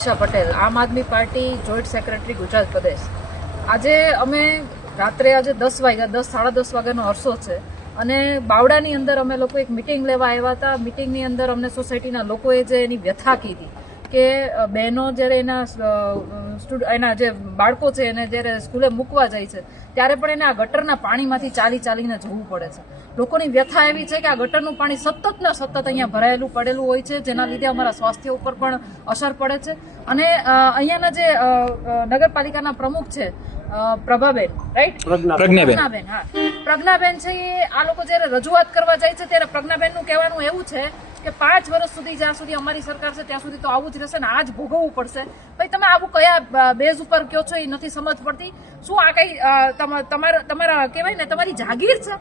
Asha Patel. Aam Aadmi Party joint secretary Gujarat Pradesh. આજે અમે રાત્રે આજે દસ વાગ્યા, દસ, સાડા દસ વાગ્યાનો અરસો છે. અને બાવડાની અંદર અમે લોકો એક મિટિંગ લેવા આવ્યા હતા. મિટિંગની અંદર અમને સોસાયટીના લોકોએ જે એની વ્યથા કીધી કે બહેનો જ્યારે એના એના જે બાળકો છે એને જ્યારે સ્કૂલે મૂકવા જાય છે ત્યારે પણ એને આ ગટરના પાણીમાંથી ચાલી ચાલીને જવું પડે છે. લોકોની વ્યથા એવી છે કે આ ગટરનું પાણી સતત ને સતત અહીંયા ભરાયેલું પડેલું હોય છે જેના લીધે અમારા સ્વાસ્થ્ય ઉપર પણ અસર પડે છે. અને અહીંયાના જે નગરપાલિકાના પ્રમુખ છે પ્રભાબેન રાઈટ પ્રજ્ઞાબેન. પ્રજ્ઞાબેન હા. પ્રજ્ઞાબેન છે એ આ લોકો જ્યારે રજૂઆત કરવા જાય છે ત્યારે પ્રજ્ઞાબેનનું કહેવાનું એવું છે કે પાંચ વર્ષ સુધી જ્યાં સુધી અમારી સરકાર છે ત્યાં સુધી તો આવું જ રહેશે ને આ જ ભોગવવું પડશે. ભાઈ, તમે આવું કયા બેઝ ઉપર કયો છો એ નથી સમજ પડતી. શું આ કઈ તમારા તમારા, કહેવાય ને, તમારી જાગીર છે?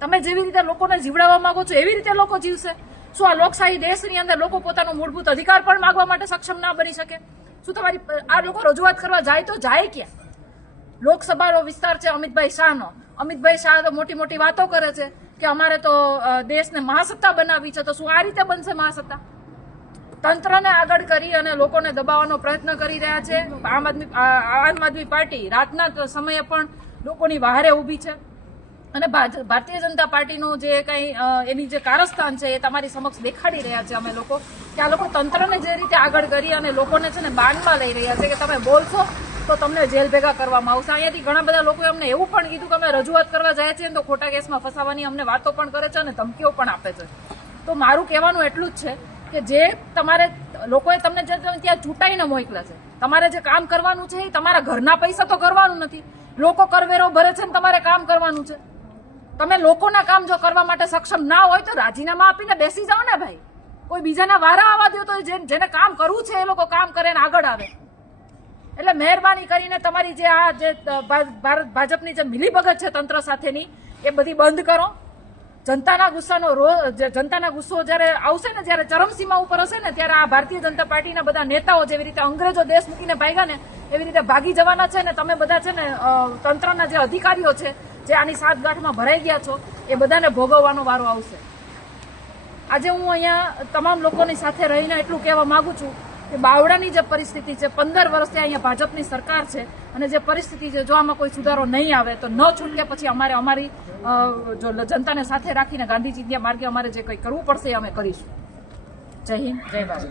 તમે જેવી રીતે લોકોને જીવડાવવા માંગો છો, એવી રીતે લોકો જીવશે? શું આ લોકશાહી દેશની અંદર લોકો પોતાનો મૂળભૂત અધિકાર પણ માગવા માટે સક્ષમ ના બની શકે? શું તમારી આ લોકો રજૂઆત કરવા જાય તો જાય ક્યાં? લોકસભાનો વિસ્તાર છે અમિતભાઈ શાહનો. અમિતભાઈ શાહ તો મોટી મોટી વાતો કરે છે. કે અમારે તો દેશને મહાસત્તા બનાવવી છે, તો શું આ રીતે બનશે મહાસત્તા? તંત્રને આગળ કરી અને લોકોને દબાવવાનો પ્રયત્ન કરી રહ્યા છે. આમ આદમી આમ આદમી પાર્ટી રાતના સમયે પણ લોકોની વહારે ઊભી છે. અને ભારતીય જનતા પાર્ટીનું જે કંઈ એની જે કારસ્થાન છે એ તમારી સમક્ષ દેખાડી રહ્યા છે અમે લોકો. કે આ લોકો તંત્રને જે રીતે આગળ કરી અને લોકોને છે ને બાનમાં લઈ રહ્યા છે કે તમે બોલશો તો તમને જેલ ભેગા કરવામાં આવશે. અહીંયાથી ઘણા બધા લોકો અમને એવું પણ કીધું કે અમે રજૂઆત કરવા જાય છે તો ખોટા કેસમાં ફસાવાની અમને વાતો પણ કરે છે અને ધમકીઓ પણ આપે છે. તો મારું કહેવાનું એટલું જ છે કે જે તમારે લોકોએ તમને જે ત્યાં ચૂંટાઈને મોકલ્યા છે, તમારે જે કામ કરવાનું છે એ તમારા ઘરના પૈસા તો કરવાનું નથી. લોકો કરવેરો ભરે છે ને તમારે કામ કરવાનું છે. તમે લોકોના કામ જો કરવા માટે સક્ષમ ના હોય તો રાજીનામા આપીને બેસી જાઓ ને ભાઈ. કોઈ બીજાના વારા આવવા દો તો જેને કામ કરવું છે એ લોકો કામ કરે ને આગળ આવે. એટલે મહેરબાની કરીને તમારી જે આ જે ભારત, ભાજપની જે મિલીભગત છે તંત્ર સાથેની, એ બધી બંધ કરો. જનતાના ગુસ્સાનો રો જનતાના ગુસ્સો જ્યારે આવશે ને, જ્યારે ચરમસીમા ઉપર હશે ને, ત્યારે આ ભારતીય જનતા પાર્ટીના બધા નેતાઓ જેવી રીતે અંગ્રેજો દેશ મૂકીને ભાગ્યા ને, એવી રીતે ભાગી જવાના છે ને, તમે બધા છે ને તંત્રના જે અધિકારીઓ છે, જે આની સાતગાંઠમાં ભરાઈ ગયા છો, એ બધાને ભોગવવાનો વારો આવશે. આજે હું અહીંયા તમામ લોકોની સાથે રહીને એટલું કહેવા માગું છું કે બાવડાની જે પરિસ્થિતિ છે પંદર વર્ષથી અહીંયા ભાજપની સરકાર છે અને જે પરિસ્થિતિ છે જો આમાં કોઈ સુધારો નહીં આવે તો ન છૂટકે પછી અમારે અમારી જો જનતાને સાથે રાખીને ગાંધીજી માર્ગે અમારે જે કંઈ કરવું પડશે એ અમે કરીશું. જય હિન્દ જય ભારત.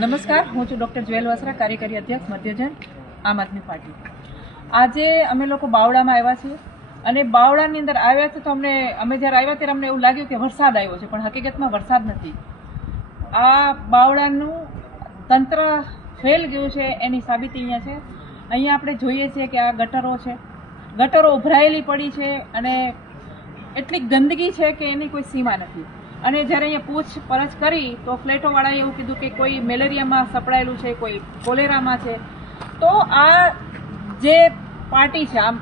નમસ્કાર હું છું ડૉક્ટર જ્વેલ વસરા કાર્યકારી અધ્યક્ષ મધ્યજન આમ આદમી પાર્ટી. આજે અમે લોકો બાવડામાં આવ્યા છીએ. અને બાવડાની અંદર આવ્યા છે તો અમને અમે જ્યારે આવ્યા ત્યારે અમને એવું લાગ્યું કે વરસાદ આવ્યો છે, પણ હકીકતમાં વરસાદ નથી. આ બાવળાનું તંત્ર ફેલ ગયું છે એની સાબિતી અહીંયા છે. અહીંયા આપણે જોઈએ છીએ કે આ ગટરો છે. ગટરો ઉભરાયેલી પડી છે અને એટલી ગંદકી છે કે એની કોઈ સીમા નથી. અને જ્યારે અહીંયા પૂછપરછ કરી તો ફ્લેટોવાળાએ એવું કીધું કે કોઈ મેલેરિયામાં સપડાયેલું છે, કોઈ કોલેરામાં છે. તો આ જે પાર્ટી છે, આમ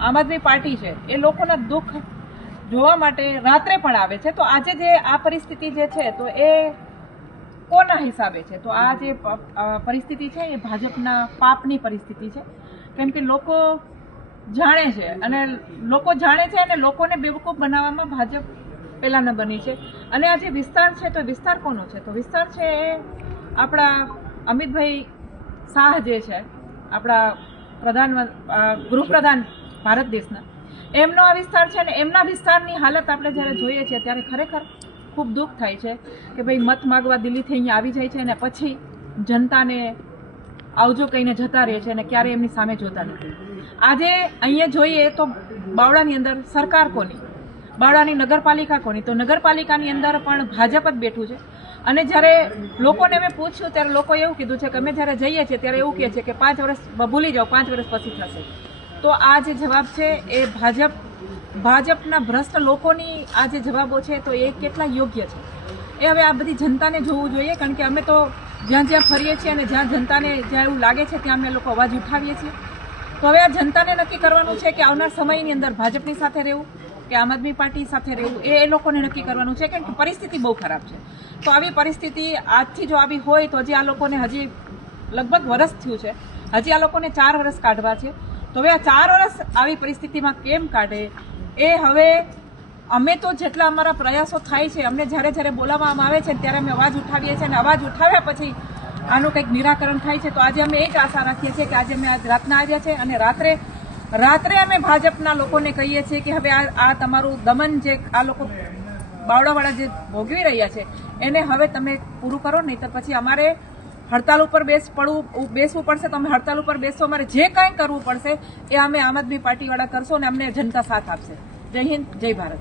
આમ આદમી પાર્ટી છે, એ લોકોના દુઃખ જોવા માટે રાત્રે પણ આવે છે. તો આજે જે આ પરિસ્થિતિ જે છે, તો એ કોના હિસાબે છે? તો આ જે પરિસ્થિતિ છે, એ ભાજપના પાપની પરિસ્થિતિ છે. કેમ કે લોકો જાણે છે અને લોકો જાણે છે અને લોકોને બેવકૂફ બનાવવામાં ભાજપ પહેલા નંબરની છે. અને આ જે વિસ્તાર છે, તો વિસ્તાર કોનો છે? તો વિસ્તાર છે એ આપણા અમિતભાઈ શાહ જે છે, આપણા પ્રધાન ગૃહપ્રધાન ભારત દેશના. એમનો આ વિસ્તાર છે ને, એમના વિસ્તારની હાલત આપણે જ્યારે જોઈએ છીએ ત્યારે ખરેખર ખૂબ દુઃખ થાય છે કે ભાઈ મત માગવા દિલ્હીથી અહીંયા આવી જાય છે અને પછી જનતાને આવજો કહીને જતા રહે છે અને ક્યારેય એમની સામે જોતા નથી. આજે અહીંયા જોઈએ તો બાવળાની અંદર સરકાર કોની? બાવળાની નગરપાલિકા કોની? તો નગરપાલિકાની અંદર પણ ભાજપ જ બેઠું છે. અને જ્યારે લોકોને મેં પૂછ્યું ત્યારે લોકો એવું કીધું છે કે અમે જ્યારે જઈએ છીએ ત્યારે એવું કહે છે કે પાંચ વર્ષ, ભૂલી જાઓ, પાંચ વર્ષ પછી થશે. તો આ જે જવાબ છે એ ભાજપ, ભાજપના ભ્રષ્ટ લોકોની આ જે જવાબો છે તો એ કેટલા યોગ્ય છે? એ હવે આ બધી જનતાને જોવું જોઈએ, કારણ કે અમે તો જ્યાં જ્યાં ફરીએ છીએ અને જ્યાં જનતાને જ્યાં એવું લાગે છે ત્યાં અમે લોકો અવાજ ઉઠાવીએ છીએ. તો હવે આ જનતાને નક્કી કરવાનું છે કે આવનાર સમયની અંદર ભાજપની સાથે રહેવું, કે આમ આદમી પાર્ટી સાથે રહેવું, એ લોકોને નક્કી કરવાનું છે, કારણ કે પરિસ્થિતિ બહુ ખરાબ છે. તો આવી પરિસ્થિતિ આજથી જો આવી હોય તો હજી આ લોકોને હજી લગભગ વરસ થયું છે. હજી આ લોકોને ચાર વરસ કાઢવા છે. તો હવે આ ચાર વર્ષ આવી પરિસ્થિતિમાં કેમ કાઢે? એ હવે અમે તો જેટલા અમારા પ્રયાસો થાય છે, અમને જ્યારે જ્યારે બોલાવવામાં આવે છે ત્યારે અમે અવાજ ઉઠાવીએ છીએ અને અવાજ ઉઠાવ્યા પછી આનું કંઈક નિરાકરણ થાય છે. તો આજે અમે એ જ આશા રાખીએ છીએ કે આજે અમે આજ રાતના આવ્યા છે અને રાત્રે રાત્રે અમે ભાજપના લોકોને કહીએ છીએ કે હવે આ આ તમારું દમન જે આ લોકો બાવડાવાળા જે ભોગવી રહ્યા છે, એને હવે તમે પૂરું કરો નહીં તો પછી અમારે હડતાલ ઉપર બેસ પડવું બેસવું પડશે તો અમે હડતાલ ઉપર બેસો અમારે જે કાંઈ કરવું પડશે એ અમે આમ આદમી પાર્ટીવાળા કરશો અને અમને જનતા સાથ આપશે. જય હિન્દ જય ભારત.